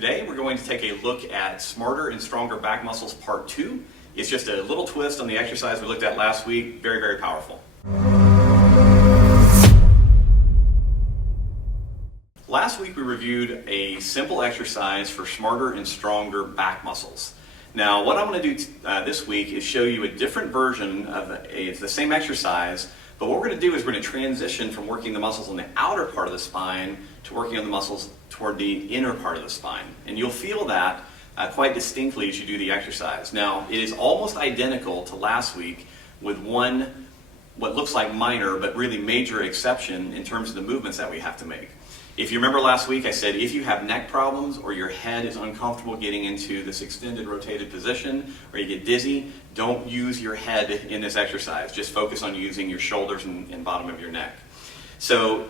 Today we're going to take a look at Smarter and Stronger Back Muscles Part 2. It's just a little twist on the exercise we looked at last week. Very, very powerful. Last week we reviewed a simple exercise for smarter and stronger back muscles. Now what I want to do this week is show you a different version of it's the same exercise, but what we're going to do is we're going to transition from working the muscles on the outer part of the spine to working on the muscles toward the inner part of the spine. And you'll feel that quite distinctly as you do the exercise. Now it is almost identical to last week with one what looks like minor but really major exception in terms of the movements that we have to make. If you remember last week, I said if you have neck problems or your head is uncomfortable getting into this extended rotated position or you get dizzy, don't use your head in this exercise. Just focus on using your shoulders and bottom of your neck. So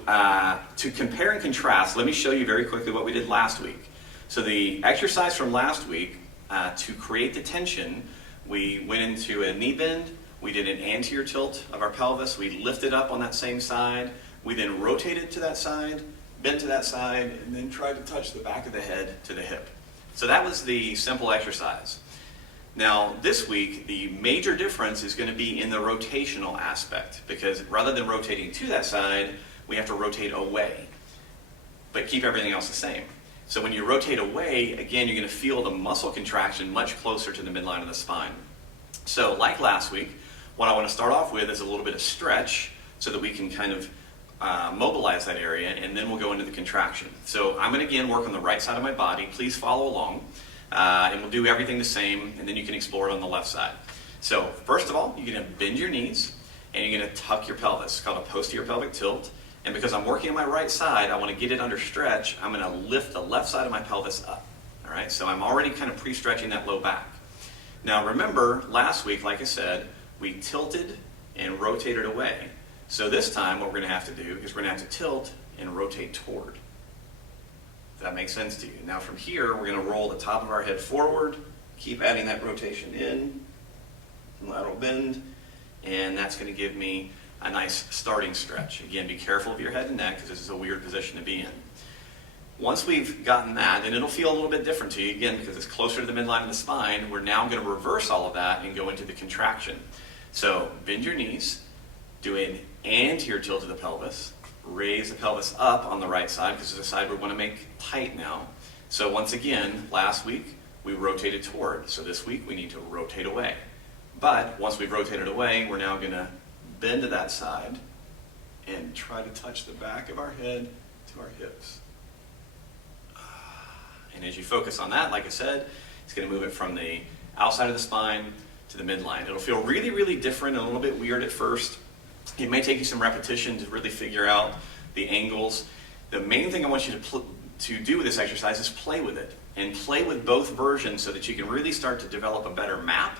to compare and contrast, let me show you very quickly what we did last week. So the exercise from last week, to create the tension, we went into a knee bend, we did an anterior tilt of our pelvis, we lifted up on that same side, we then rotated to that side, bent to that side, and then tried to touch the back of the head to the hip. So that was the simple exercise. Now this week, the major difference is going to be in the rotational aspect, because rather than rotating to that side, we have to rotate away, but keep everything else the same. So when you rotate away, again, you're going to feel the muscle contraction much closer to the midline of the spine. So like last week, what I want to start off with is a little bit of stretch so that we can kind of mobilize that area, and then we'll go into the contraction. So I'm going to again work on the right side of my body. Please follow along, and we'll do everything the same, and then you can explore it on the left side. So first of all, you're going to bend your knees, and you're going to tuck your pelvis. It's called a posterior pelvic tilt. And because I'm working on my right side, I want to get it under stretch. I'm going to lift the left side of my pelvis up. All right, so I'm already kind of pre-stretching that low back. Now remember, last week, like I said, we tilted and rotated away. So this time what we're going to have to do is we're going to have to tilt and rotate toward. If that makes sense to you. Now from here, we're going to roll the top of our head forward, keep adding that rotation in, lateral bend, and that's going to give me a nice starting stretch. Again, be careful of your head and neck because this is a weird position to be in. Once we've gotten that, and it'll feel a little bit different to you, again, because it's closer to the midline of the spine, we're now going to reverse all of that and go into the contraction. So bend your knees, do an anterior tilt of the pelvis, raise the pelvis up on the right side because it's the side we want to make tight now. So once again, last week we rotated toward, so this week we need to rotate away. But once we've rotated away, we're now going to bend to that side and try to touch the back of our head to our hips. And as you focus on that, like I said, it's going to move it from the outside of the spine to the midline. It'll feel really, really different and a little bit weird at first. It may take you some repetition to really figure out the angles. The main thing I want you to do with this exercise is play with it. And play with both versions so that you can really start to develop a better map,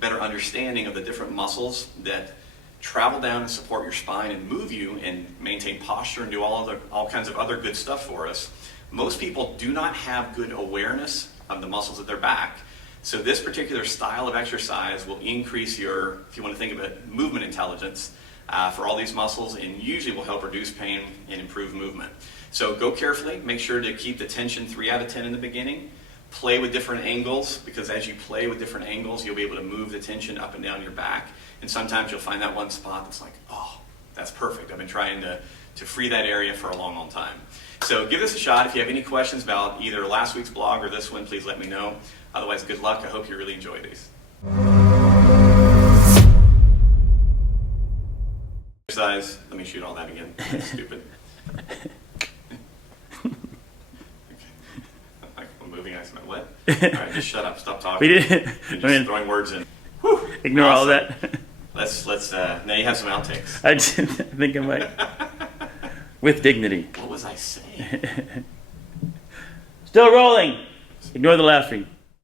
better understanding of the different muscles that travel down and support your spine and move you and maintain posture and do all kinds of other good stuff for us. Most people do not have good awareness of the muscles at their back. So this particular style of exercise will increase your, if you want to think of it, movement intelligence for all these muscles, and usually will help reduce pain and improve movement. So go carefully, make sure to keep the tension 3 out of 10 in the beginning. Play with different angles, because as you play with different angles, you'll be able to move the tension up and down your back. And sometimes you'll find that one spot that's like, oh, that's perfect. I've been trying to free that area for a long, long time. So give this a shot. If you have any questions about either last week's blog or this one, please let me know. Otherwise, good luck. I hope you really enjoy these. Exercise. Let me shoot all that again. That's stupid. I'm moving. I smell wet. All right, just shut up. Stop talking. We didn't. You're just throwing words in. Whew. Ignore Awesome. all that. Let's. Now you have some outtakes. I think I might. With dignity. What was I saying? Still rolling. Ignore the laughing.